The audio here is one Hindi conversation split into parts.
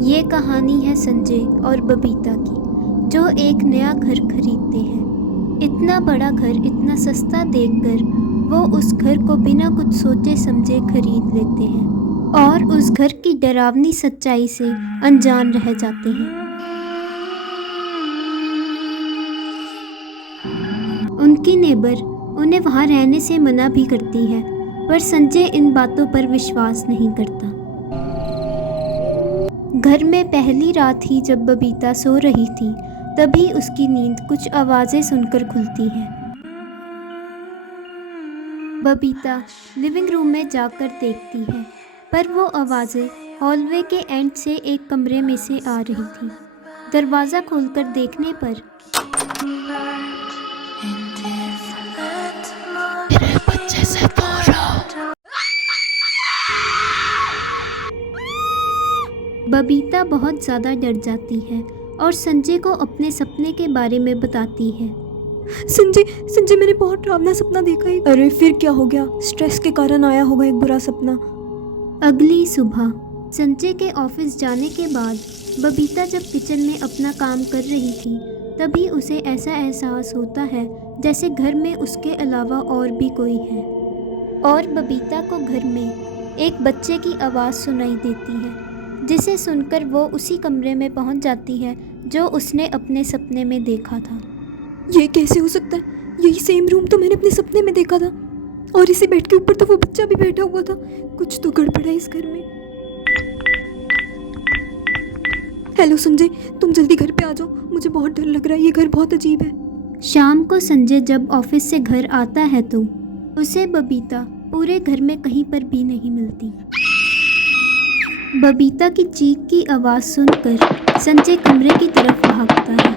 ये कहानी है संजय और बबीता की, जो एक नया घर खरीदते हैं। इतना बड़ा घर इतना सस्ता देखकर वो उस घर को बिना कुछ सोचे समझे खरीद लेते हैं और उस घर की डरावनी सच्चाई से अनजान रह जाते हैं। उनकी नेबर उन्हें वहाँ रहने से मना भी करती है, पर संजय इन बातों पर विश्वास नहीं करता। घर में पहली रात ही जब बबीता सो रही थी, तभी उसकी नींद कुछ आवाज़ें सुनकर खुलती है। बबीता लिविंग रूम में जाकर देखती है, पर वो आवाज़ें हॉलवे के एंड से एक कमरे में से आ रही थी। दरवाज़ा खोलकर देखने पर मेरे बच्चे से दूर रहो। बबीता बहुत ज़्यादा डर जाती है और संजय को अपने सपने के बारे में बताती है। संजय मैंने बहुत डरावना सपना देखा है। अरे फिर क्या हो गया? स्ट्रेस के कारण आया होगा एक बुरा सपना। अगली सुबह संजय के ऑफिस जाने के बाद बबीता जब किचन में अपना काम कर रही थी, तभी उसे ऐसा एहसास होता है जैसे घर में उसके अलावा और भी कोई है। और बबीता को घर में एक बच्चे की आवाज़ सुनाई देती है, जिसे सुनकर वो उसी कमरे में पहुंच जाती है जो उसने अपने सपने में देखा था। ये कैसे हो सकता है? यही सेम रूम तो मैंने अपने सपने में देखा था, और इसी बेड के ऊपर तो वो बच्चा भी बैठा हुआ था। कुछ तो गड़बड़ है इस घर में। हेलो संजय, तुम जल्दी घर पे आ जाओ, मुझे बहुत डर लग रहा है। ये घर बहुत अजीब है। शाम को संजय जब ऑफिस से घर आता है तो उसे बबीता पूरे घर में कहीं पर भी नहीं मिलती। बबीता की चीख की आवाज़ सुनकर संजय कमरे की तरफ भागता है।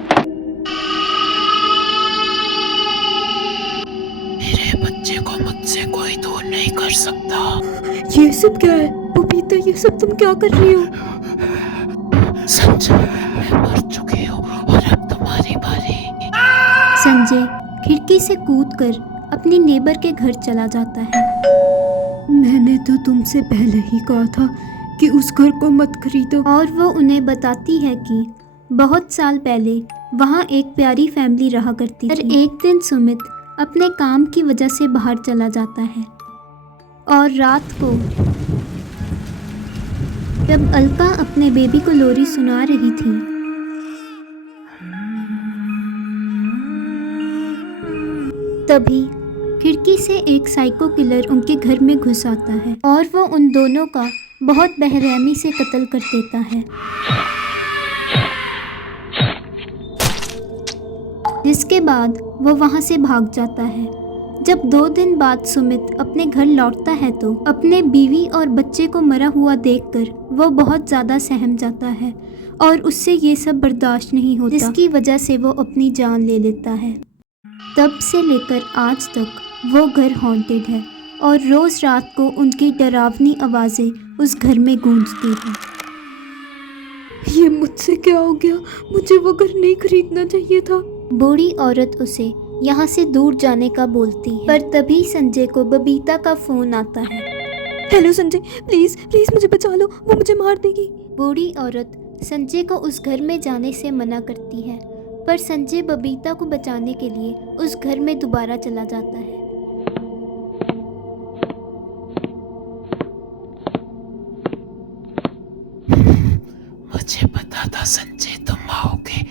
मेरे बच्चे को मुझसे कोई दूर नहीं कर सकता। ये सब क्या है? बबीता, ये सब तुम क्या कर रही हो? संजय, मैं मर चुकी हूँ और अब तुम्हारी बारी। संजय खिड़की से कूदकर अपनी नेबर के घर चला जाता है। मैंने तो तुमसे पहले ही कहा था कि उस घर को मत खरीदो। और वो उन्हें बताती है कि बहुत साल पहले वहाँ एक प्यारी फैमिली रहा करती थी। पर एक दिन सुमित अपने काम की वजह से बाहर चला जाता है और रात को जब अलका अपने बेबी को लोरी सुना रही थी, तभी खिड़की से एक साइको किलर उनके घर में घुस आता है और वो उन दोनों का बहुत बेरहमी से कत्ल कर देता है, जिसके बाद वो वहाँ से भाग जाता है। जब 2 दिन बाद सुमित अपने घर लौटता है तो अपने बीवी और बच्चे को मरा हुआ देखकर वो बहुत ज़्यादा सहम जाता है और उससे ये सब बर्दाश्त नहीं होता, जिसकी वजह से वो अपनी जान ले लेता है। तब से लेकर आज तक वो घर हॉन्टेड है और रोज़ रात को उनकी डरावनी आवाज़ें उस घर में गूंजती हैं। ये मुझसे क्या हो गया? मुझे वो घर नहीं खरीदना चाहिए था। बूढ़ी औरत उसे यहाँ से दूर जाने का बोलती है, पर तभी संजय को बबीता का फ़ोन आता है। हेलो संजय, प्लीज़ प्लीज़ मुझे बचा लो, वो मुझे मार देगी। बूढ़ी औरत संजय को उस घर में जाने से मना करती है, पर संजय बबीता को बचाने के लिए उस घर में दोबारा चला जाता है। मुझे पता था संजय तुम आओगे।